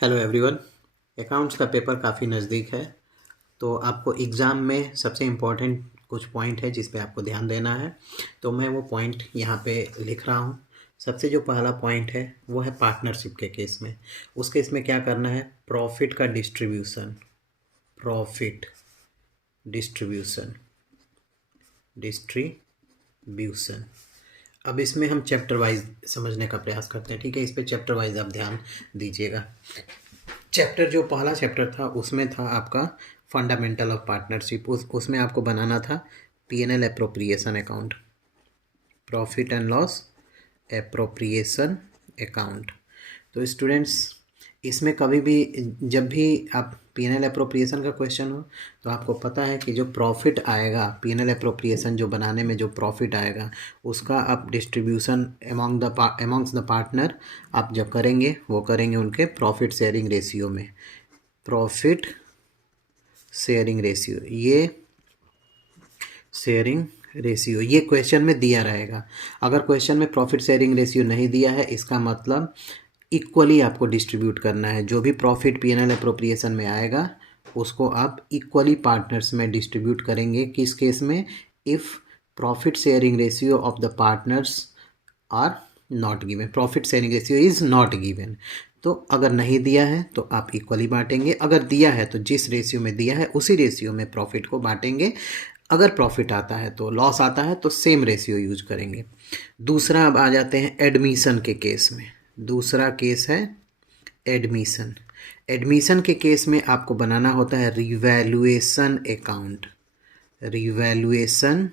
Hello everyone. Accounts का paper काफ़ी नज़दीक है, तो आपको एग्ज़ाम में सबसे इम्पोर्टेंट कुछ पॉइंट है जिस पे आपको ध्यान देना है। तो मैं वो पॉइंट यहाँ पे लिख रहा हूँ। सबसे जो पहला पॉइंट है वो है पार्टनरशिप के केस में। उस केस में क्या करना है, प्रॉफिट का डिस्ट्रीब्यूशन, प्रॉफिट डिस्ट्रीब्यूशन, डिस्ट्रीब्यूशन। अब इसमें हम चैप्टर वाइज समझने का प्रयास करते हैं, ठीक है। इस पे चैप्टर वाइज आप ध्यान दीजिएगा। चैप्टर जो पहला चैप्टर था उसमें था आपका फंडामेंटल ऑफ पार्टनरशिप। उसमें आपको बनाना था PNL appropriation account, profit and loss appropriation account. तो स्टूडेंट्स, इसमें कभी भी जब भी आप पीएनएल एप्रोप्रिएशन का क्वेश्चन हो तो आपको पता है कि जो प्रॉफिट आएगा, पीएनएल एप्रोप्रिएशन जो बनाने में जो प्रॉफिट आएगा उसका आप डिस्ट्रीब्यूशन अमॉन्ग्स द पार्टनर आप जब करेंगे वो करेंगे उनके प्रॉफिट शेयरिंग रेशियो में। प्रॉफिट शेयरिंग रेशियो, ये शेयरिंग रेशियो ये क्वेश्चन में दिया रहेगा। अगर क्वेश्चन में प्रॉफिट शेयरिंग रेशियो नहीं दिया है, इसका मतलब इक्वली आपको डिस्ट्रीब्यूट करना है। जो भी प्रॉफिट पीएनएल एप्रोप्रिएशन में आएगा उसको आप इक्वली पार्टनर्स में डिस्ट्रीब्यूट करेंगे। किस केस में? If profit sharing ratio of the partners are not given, profit sharing ratio is not given. तो अगर नहीं दिया है तो आप इक्वली बांटेंगे, अगर दिया है तो जिस रेशियो में दिया है उसी रेशियो में प्रॉफिट को बांटेंगे। अगर प्रॉफिट आता है तो लॉस आता है तो सेम रेशियो यूज करेंगे। दूसरा अब आ जाते हैं एडमिशन के केस में। दूसरा केस है एडमिशन। एडमिशन के केस में आपको बनाना होता है रिवैल्यूएशन अकाउंट, रिवैल्यूएशन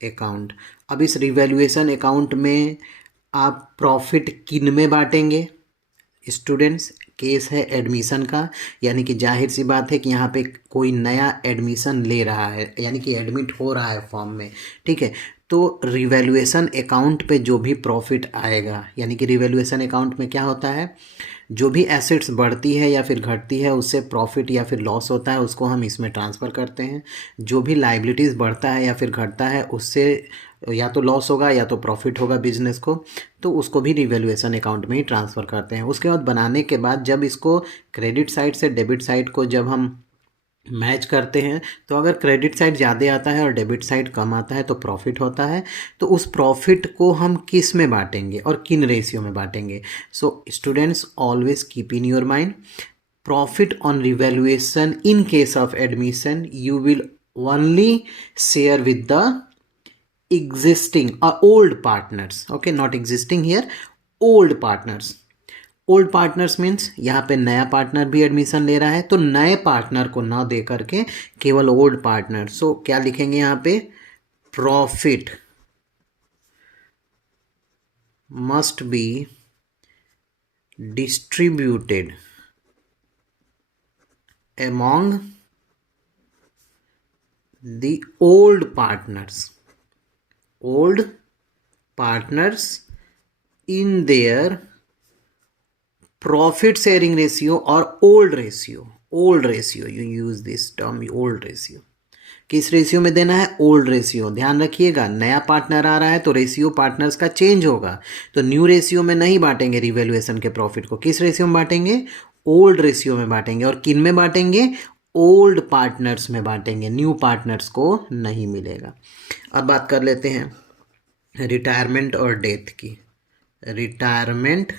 अकाउंट। अब इस रिवैल्यूएशन अकाउंट में आप प्रॉफिट किन में बांटेंगे? स्टूडेंट्स, केस है एडमिशन का, यानी कि जाहिर सी बात है कि यहाँ पे कोई नया एडमिशन ले रहा है, यानी कि एडमिट हो रहा है फॉर्म में, ठीक है। तो रिवैल्यूएशन अकाउंट पे जो भी प्रॉफिट आएगा, यानी कि रिवैल्यूएशन अकाउंट में क्या होता है, जो भी एसेट्स बढ़ती है या फिर घटती है उससे प्रॉफिट या फिर लॉस होता है, उसको हम इसमें ट्रांसफ़र करते हैं। जो भी लाइबिलिटीज़ बढ़ता है या फिर घटता है उससे या तो लॉस होगा या तो प्रॉफिट होगा बिजनेस को, तो उसको भी रिवैल्यूएशन अकाउंट में ही ट्रांसफ़र करते हैं। उसके बाद बनाने के बाद जब इसको क्रेडिट साइड से डेबिट साइड को जब हम मैच करते हैं तो अगर क्रेडिट साइड ज़्यादा आता है और डेबिट साइड कम आता है तो प्रॉफिट होता है। तो उस प्रॉफिट को हम किस में बांटेंगे और किन रेशियो में बांटेंगे? So students, always keep in your mind, profit on revaluation in case of admission you will only share with the existing or old partners, okay, not existing here, old partners। Old partners means यहाँ पे नया partner भी admission ले रहा है, तो नए partner को ना दे करके केवल ओल्ड पार्टनर। सो क्या लिखेंगे यहाँ पे? Profit must be distributed among the old partners, old partners in their profit sharing ratio or old ratio, old ratio, you use this term old ratio। किस रेशियो में देना है? Old ratio. ध्यान रखिएगा, नया पार्टनर आ रहा है तो रेशियो पार्टनर्स का चेंज होगा, तो न्यू रेशियो में नहीं बांटेंगे रिवैल्यूएशन के प्रॉफिट को। किस रेशियो में बांटेंगे? ओल्ड रेशियो में बांटेंगे। और किन में बांटेंगे? ओल्ड पार्टनर्स में बांटेंगे, न्यू पार्टनर्स को नहीं मिलेगा। अब बात कर लेते हैं रिटायरमेंट और डेथ की, रिटायरमेंट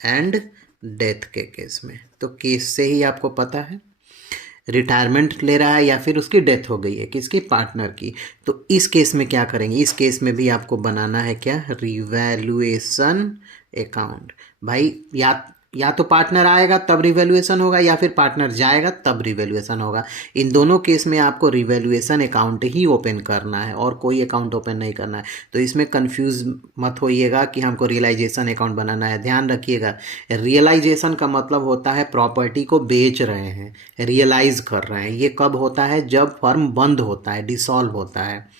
एंड डेथ के केस में। तो केस से ही आपको पता है रिटायरमेंट ले रहा है या फिर उसकी डेथ हो गई है, किसकी? पार्टनर की। तो इस केस में क्या करेंगे? इस केस में भी आपको बनाना है क्या? Revaluation account. भाई या तो पार्टनर आएगा तब रिवैल्यूएशन होगा या फिर पार्टनर जाएगा तब रिवैल्यूएशन होगा। इन दोनों केस में आपको रिवैल्यूएशन अकाउंट ही ओपन करना है और कोई अकाउंट ओपन नहीं करना है। तो इसमें कंफ्यूज मत होइएगा कि हमको रियलाइजेशन अकाउंट बनाना है। ध्यान रखिएगा, रियलाइजेशन का मतलब होता है प्रॉपर्टी को बेच रहे हैं, रियलाइज कर रहे हैं। ये कब होता है? जब फर्म बंद होता है, डिसॉल्व होता है।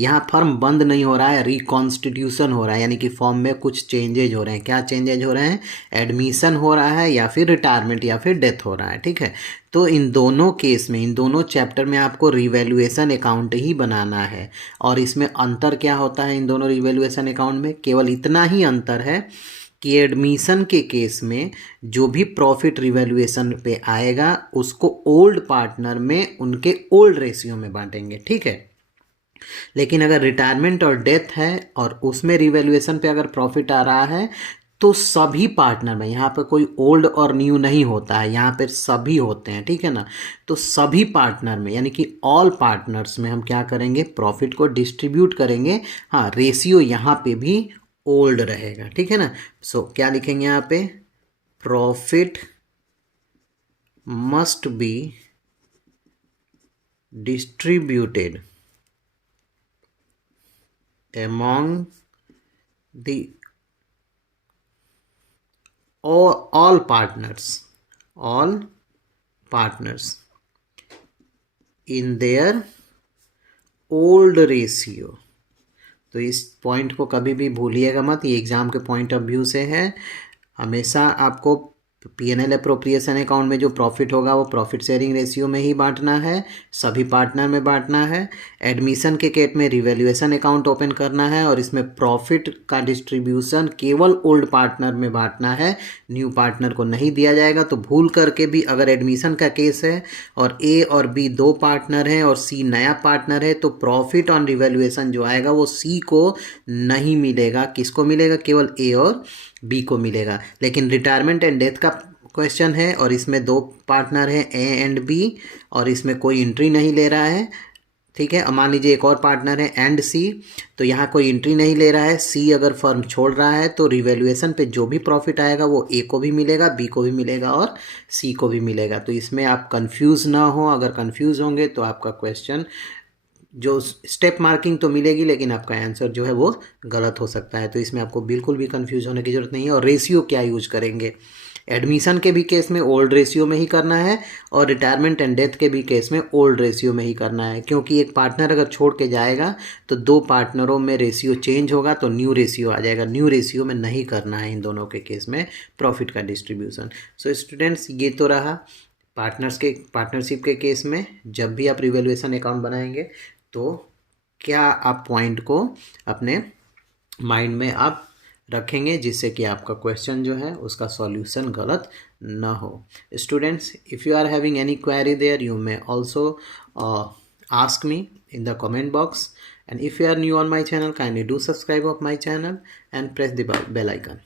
यहाँ फर्म बंद नहीं हो रहा है, रिकॉन्स्टिट्यूशन हो रहा है, यानी कि फॉर्म में कुछ चेंजेज हो रहे हैं। क्या चेंजेज हो रहे हैं? एडमिशन हो रहा है या फिर रिटायरमेंट या फिर डेथ हो रहा है, ठीक है। तो इन दोनों केस में, इन दोनों चैप्टर में आपको रिवैल्यूएशन अकाउंट ही बनाना है। और इसमें अंतर क्या होता है इन दोनों रिवैल्यूएशन अकाउंट में? केवल इतना ही अंतर है कि एडमिशन के केस में जो भी प्रॉफिट रिवैल्यूएशन पे आएगा उसको ओल्ड पार्टनर में उनके ओल्ड रेशियो में बांटेंगे, ठीक है। लेकिन अगर रिटायरमेंट और डेथ है और उसमें रिवैल्यूएशन पे अगर प्रॉफिट आ रहा है तो सभी पार्टनर में, यहाँ पर कोई ओल्ड और न्यू नहीं होता है, यहाँ पर सभी होते हैं, ठीक है ना। तो सभी पार्टनर में यानी कि ऑल पार्टनर्स में हम क्या करेंगे, प्रॉफिट को डिस्ट्रीब्यूट करेंगे। हाँ, रेशियो यहाँ पे भी ओल्ड रहेगा, ठीक है ना। सो क्या लिखेंगे यहाँ पे, profit must be distributed among the all partners in their old ratio। तो इस पॉइंट को कभी भी भूलिएगा मत, ये एग्जाम के पॉइंट ऑफ व्यू से है। हमेशा आपको P&L अप्रोप्रिएशन अकाउंट में जो प्रॉफिट होगा वो प्रॉफिट शेयरिंग रेशियो में ही बांटना है, सभी पार्टनर में बांटना है। एडमिशन के केस में रिवैल्यूएशन अकाउंट ओपन करना है और इसमें प्रॉफिट का डिस्ट्रीब्यूशन केवल ओल्ड पार्टनर में बांटना है, न्यू पार्टनर को नहीं दिया जाएगा। तो भूल करके भी अगर एडमिशन का केस है और A और B दो पार्टनर हैं और C नया पार्टनर है, तो प्रॉफिट ऑन रिवैल्यूएशन जो आएगा वो C को नहीं मिलेगा। किसको मिलेगा, केवल A और B को मिलेगा। लेकिन रिटायरमेंट एंड डेथ का क्वेश्चन है और इसमें दो पार्टनर हैं A एंड B और इसमें कोई एंट्री नहीं ले रहा है, ठीक है। मान लीजिए एक और पार्टनर है एंड C, तो यहाँ कोई एंट्री नहीं ले रहा है। C अगर फर्म छोड़ रहा है तो रिवैल्यूएशन पे जो भी प्रॉफिट आएगा वो A को भी मिलेगा, B को भी मिलेगा और C को भी मिलेगा। तो इसमें आप कंफ्यूज ना हो, अगर कंफ्यूज होंगे तो आपका क्वेश्चन जो स्टेप मार्किंग तो मिलेगी लेकिन आपका आंसर जो है वो गलत हो सकता है। तो इसमें आपको बिल्कुल भी कंफ्यूज होने की ज़रूरत नहीं है। और रेशियो क्या यूज करेंगे, एडमिशन के भी केस में ओल्ड रेशियो में ही करना है और रिटायरमेंट एंड डेथ के भी केस में ओल्ड रेशियो में ही करना है। क्योंकि एक पार्टनर अगर छोड़ के जाएगा तो दो पार्टनरों में रेशियो चेंज होगा तो न्यू रेशियो आ जाएगा। न्यू रेशियो में नहीं करना है इन दोनों के केस में प्रॉफिट का डिस्ट्रीब्यूशन। सो स्टूडेंट्स, ये तो रहा पार्टनरशिप के केस में जब भी आप रिवैल्यूएशन अकाउंट बनाएंगे तो क्या आप पॉइंट को अपने माइंड में आप रखेंगे जिससे कि आपका क्वेश्चन जो है उसका सॉल्यूशन गलत ना हो। Students, if you are having any query there you may also ask me in the comment box, and if you are new on my channel kindly do subscribe of my channel and press the bell icon।